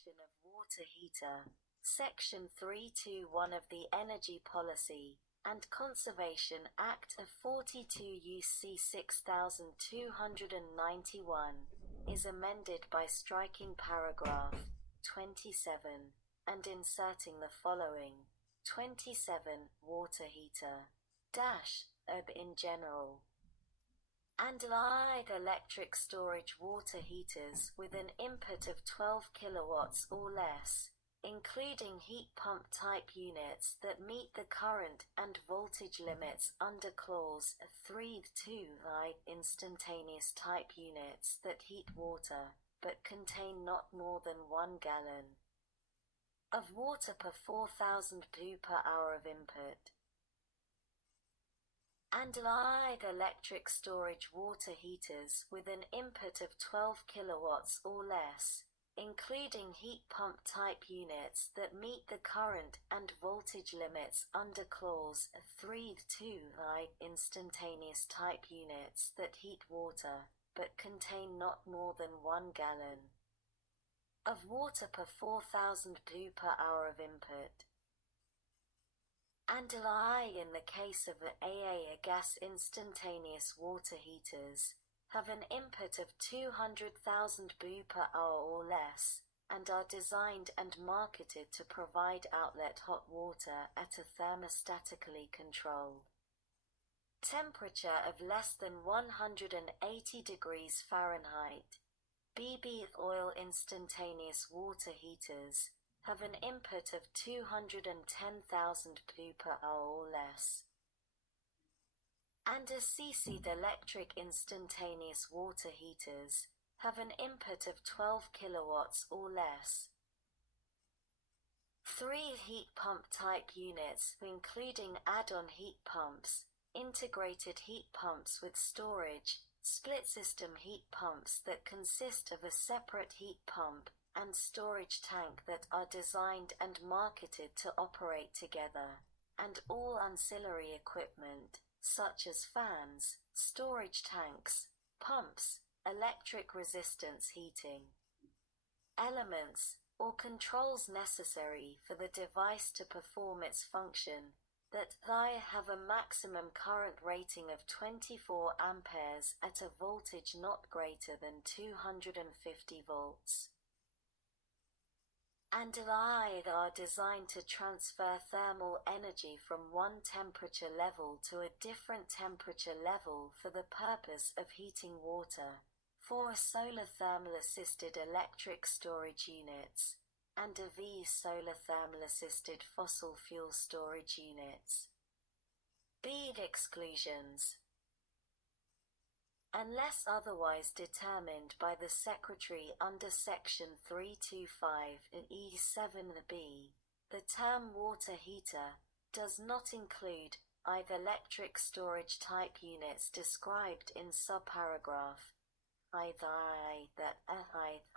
definition of water heater. Section 321 of the Energy Policy and Conservation Act of 42 U.C. 6291 is amended by striking paragraph 27 and inserting the following: 27. Water heater dash in general and light electric storage water heaters with an input of 12 kilowatts or less, including heat pump type units that meet the current and voltage limits under clause 3(2). Instantaneous type units that heat water but contain not more than 1 gallon of water per 4,000 Joule per hour of input. And light electric storage water heaters with an input of 12 kilowatts or less, including heat pump type units that meet the current and voltage limits under clause 3(2). Instantaneous type units that heat water but contain not more than 1 gallon of water per 4,000 Joule per hour of input. And in the case of the AA gas instantaneous water heaters, have an input of 200,000 Joule per hour or less, and are designed and marketed to provide outlet hot water at a thermostatically controlled temperature of less than 180 degrees Fahrenheit. BB oil instantaneous water heaters have an input of 210,000 Joule per hour or less. And CC electric instantaneous water heaters have an input of 12 kilowatts or less. 3 heat pump type units, including add-on heat pumps, integrated heat pumps with storage, split system heat pumps that consist of a separate heat pump and storage tank that are designed and marketed to operate together, and all ancillary equipment, such as fans, storage tanks, pumps, electric resistance heating elements, or controls necessary for the device to perform its function, that have a maximum current rating of 24 amperes at a voltage not greater than 250 volts. And are designed to transfer thermal energy from one temperature level to a different temperature level for the purpose of heating water, for solar thermal assisted electric storage units, and solar thermal assisted fossil fuel storage units. Bead exclusions. Unless otherwise determined by the Secretary under Section 325 E7b, the term water heater does not include either electric storage type units described in subparagraph that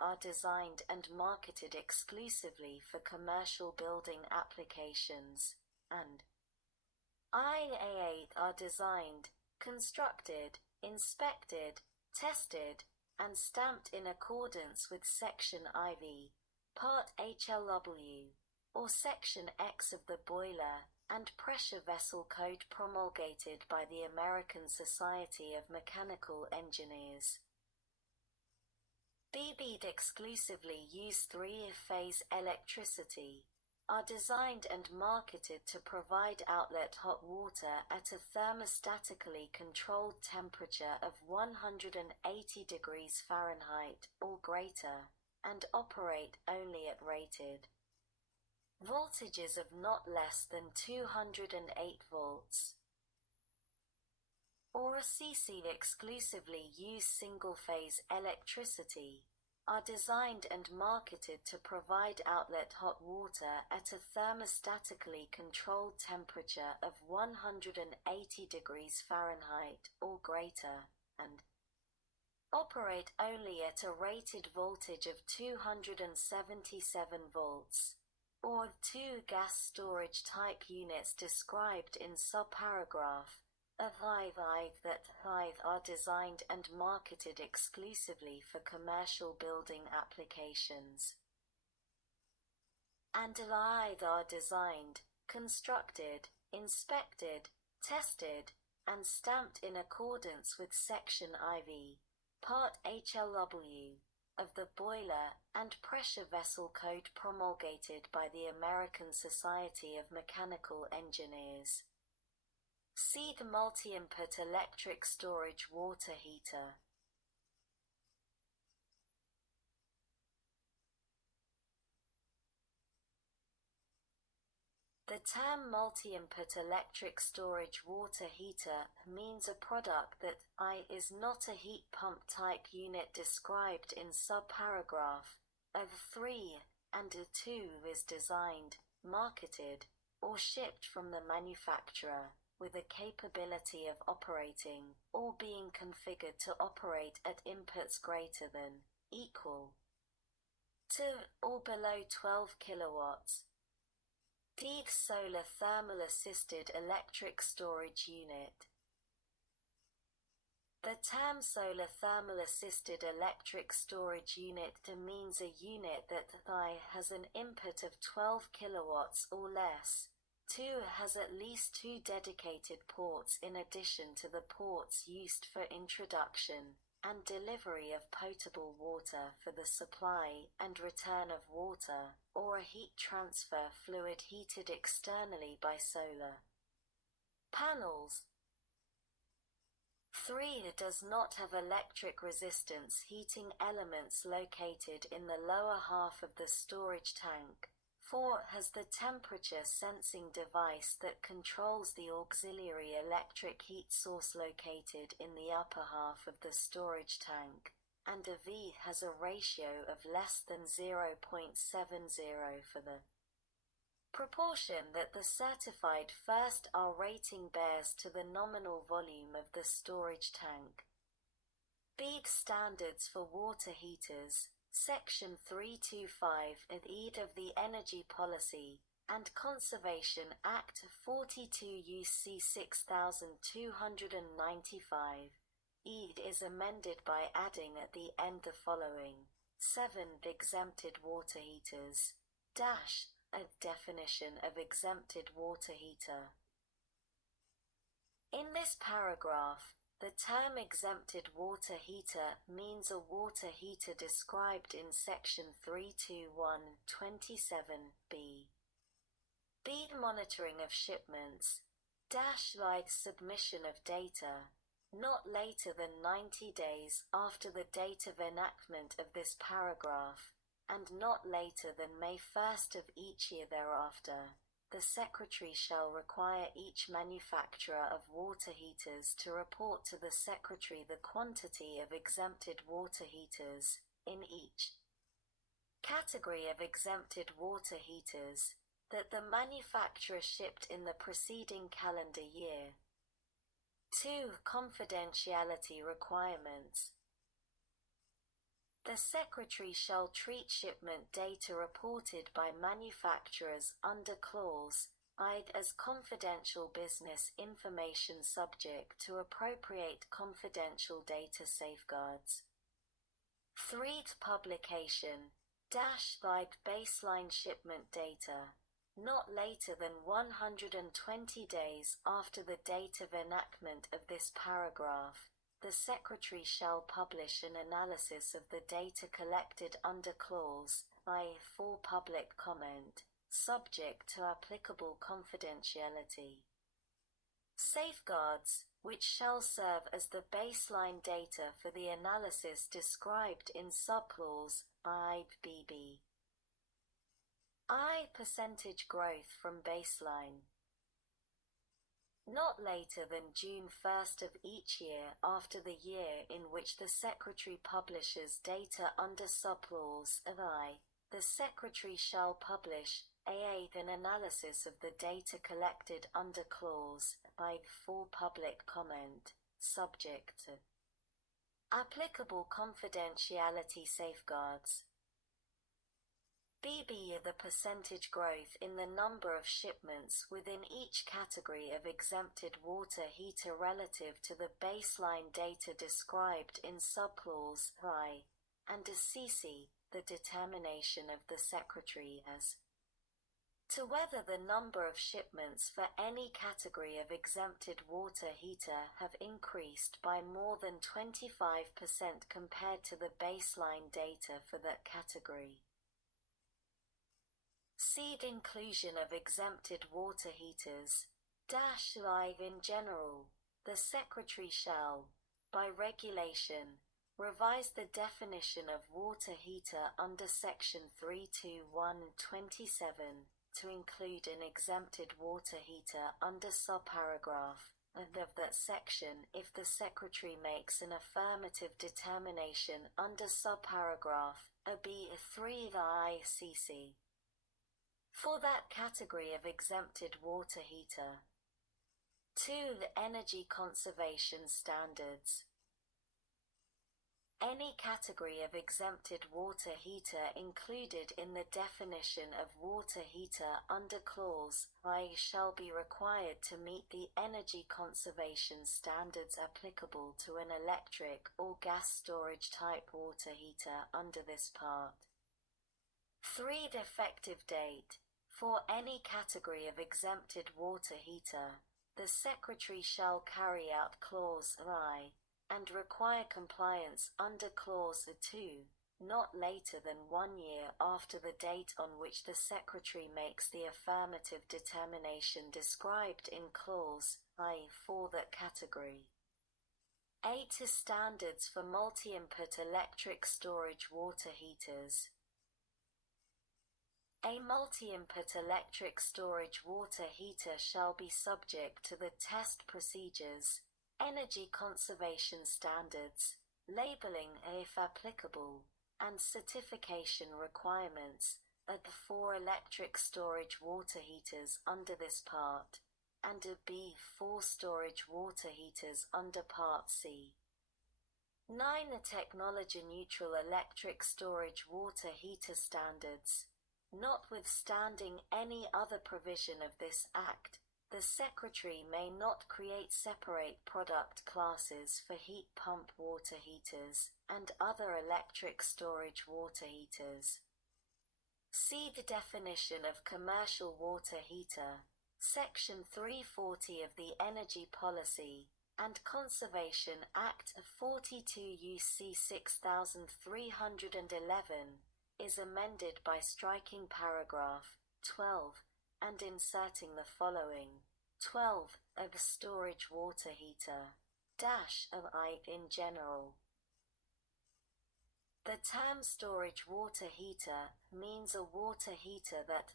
are designed and marketed exclusively for commercial building applications, and IA8 are designed, constructed, inspected, tested, and stamped in accordance with Section IV, Part HLW, or Section X of the Boiler and Pressure Vessel Code promulgated by the American Society of Mechanical Engineers. BB exclusively use three-phase electricity, are designed and marketed to provide outlet hot water at a thermostatically controlled temperature of 180 degrees Fahrenheit or greater, and operate only at rated voltages of not less than 208 volts. Or CC exclusively use single-phase electricity, are designed and marketed to provide outlet hot water at a thermostatically controlled temperature of 180 degrees Fahrenheit or greater, and operate only at a rated voltage of 277 volts, or 2 gas storage type units described in subparagraph that are designed and marketed exclusively for commercial building applications. and are designed, constructed, inspected, tested, and stamped in accordance with Section IV, Part HLW, of the Boiler and Pressure Vessel Code promulgated by the American Society of Mechanical Engineers. See the multi-input electric storage water heater. The term multi-input electric storage water heater means a product that is not a heat pump type unit described in subparagraph of 3 and 2 is designed, marketed, or shipped from the manufacturer with a capability of operating or being configured to operate at inputs greater than, equal to, or below 12 kilowatts. DEEG Solar Thermal Assisted Electric Storage Unit. The term Solar Thermal Assisted Electric Storage Unit means a unit that has an input of 12 kilowatts or less. 2 has at least 2 dedicated ports in addition to the ports used for introduction and delivery of potable water for the supply and return of water, or a heat transfer fluid heated externally by solar panels. 3 does not have electric resistance heating elements located in the lower half of the storage tank. 4 has the temperature sensing device that controls the auxiliary electric heat source located in the upper half of the storage tank, and a V has a ratio of less than 0.70 for the proportion that the certified first R rating bears to the nominal volume of the storage tank. BEAD standards for water heaters. Section 325 of the Energy Policy and Conservation Act 42 U.C. 6295. Is amended by adding at the end the following: 7 exempted water heaters. A definition of exempted water heater. In this paragraph, the term exempted water heater means a water heater described in Section 321(27)(b). BEAD monitoring of shipments. Like submission of data, not later than 90 days after the date of enactment of this paragraph, and not later than May 1st of each year thereafter. The Secretary shall require each manufacturer of water heaters to report to the Secretary the quantity of exempted water heaters in each category of exempted water heaters that the manufacturer shipped in the preceding calendar year. 2. Confidentiality requirements. The Secretary shall treat shipment data reported by manufacturers under Clause I as confidential business information subject to appropriate confidential data safeguards. 3. Publication. Like baseline shipment data, not later than 120 days after the date of enactment of this paragraph. The Secretary shall publish an analysis of the data collected under Clause I for public comment, subject to applicable confidentiality safeguards, which shall serve as the baseline data for the analysis described in subclause I(b)(b). Percentage growth from baseline. Not later than June 1st of each year after the year in which the Secretary publishes data under subclause I, the Secretary shall publish an analysis of the data collected under Clause I for public comment, subject to applicable confidentiality safeguards. The percentage growth in the number of shipments within each category of exempted water heater relative to the baseline data described in subclause I, and CC, the determination of the Secretary as To whether the number of shipments for any category of exempted water heater have increased by more than 25% compared to the baseline data for that category. Seed inclusion of exempted water heaters. Live in general, the Secretary shall, by regulation, revise the definition of water heater under Section 321(27) to include an exempted water heater under subparagraph and of that section if the Secretary makes an affirmative determination under subparagraph B3 the ICC for that category of exempted water heater. 2. The energy conservation standards. Any category of exempted water heater included in the definition of water heater under clause I shall be required to meet the energy conservation standards applicable to an electric or gas storage type water heater under this part. 3. The effective date. For any category of exempted water heater, the Secretary shall carry out clause I and require compliance under clause 2, not later than 1 year after the date on which the Secretary makes the affirmative determination described in clause I for that category. 8. Standards for multi-input electric storage water heaters. A multi-input electric storage water heater shall be subject to the test procedures, energy conservation standards, labeling if applicable, and certification requirements for electric storage water heaters under this part, and B4 storage water heaters under Part C. 9. The technology-neutral electric storage water heater standards. Notwithstanding any other provision of this Act, the Secretary may not create separate product classes for heat pump water heaters and other electric storage water heaters. See the definition of commercial water heater, Section 340 of the Energy Policy and Conservation Act of 42 U.C. 6311, is amended by striking paragraph 12 and inserting the following 12 of storage water heater of I in general. The term storage water heater means a water heater that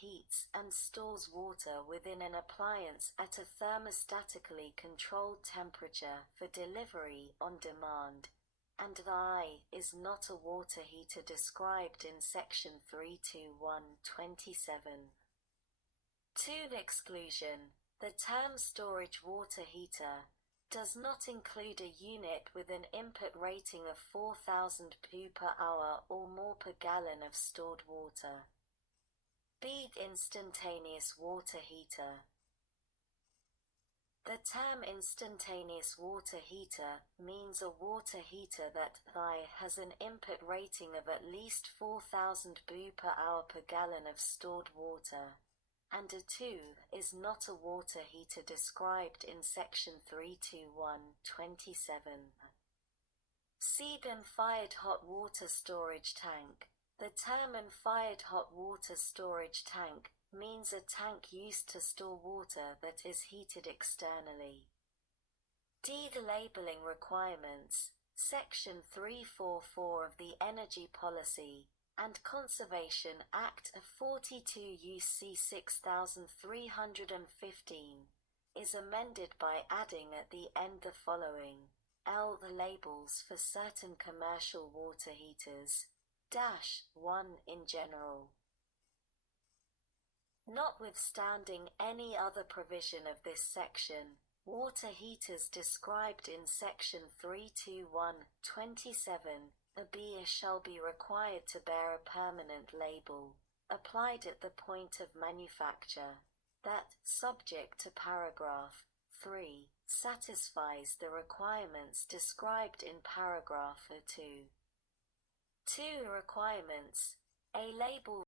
heats and stores water within an appliance at a thermostatically controlled temperature for delivery on demand, and the I is not a water heater described in Section 321(27). 2. Exclusion. The term storage water heater does not include a unit with an input rating of 4,000 pu per hour or more per gallon of stored water. B. Instantaneous water heater. The term instantaneous water heater means a water heater that has an input rating of at least 4,000 pu per hour per gallon of stored water, and a 2 is not a water heater described in Section 321(27). C. Fired hot water storage tank. The term fired hot water storage tank means a tank used to store water that is heated externally. D. The labeling requirements, Section 344 of the Energy Policy and Conservation Act of 42 U.C. 6315, is amended by adding at the end the following: L. The labels for certain commercial water heaters, -1 in general. Notwithstanding any other provision of this section, water heaters described in Section 321(27) shall be required to bear a permanent label, applied at the point of manufacture, that, subject to paragraph 3, satisfies the requirements described in paragraph 2. 2. Requirements. A label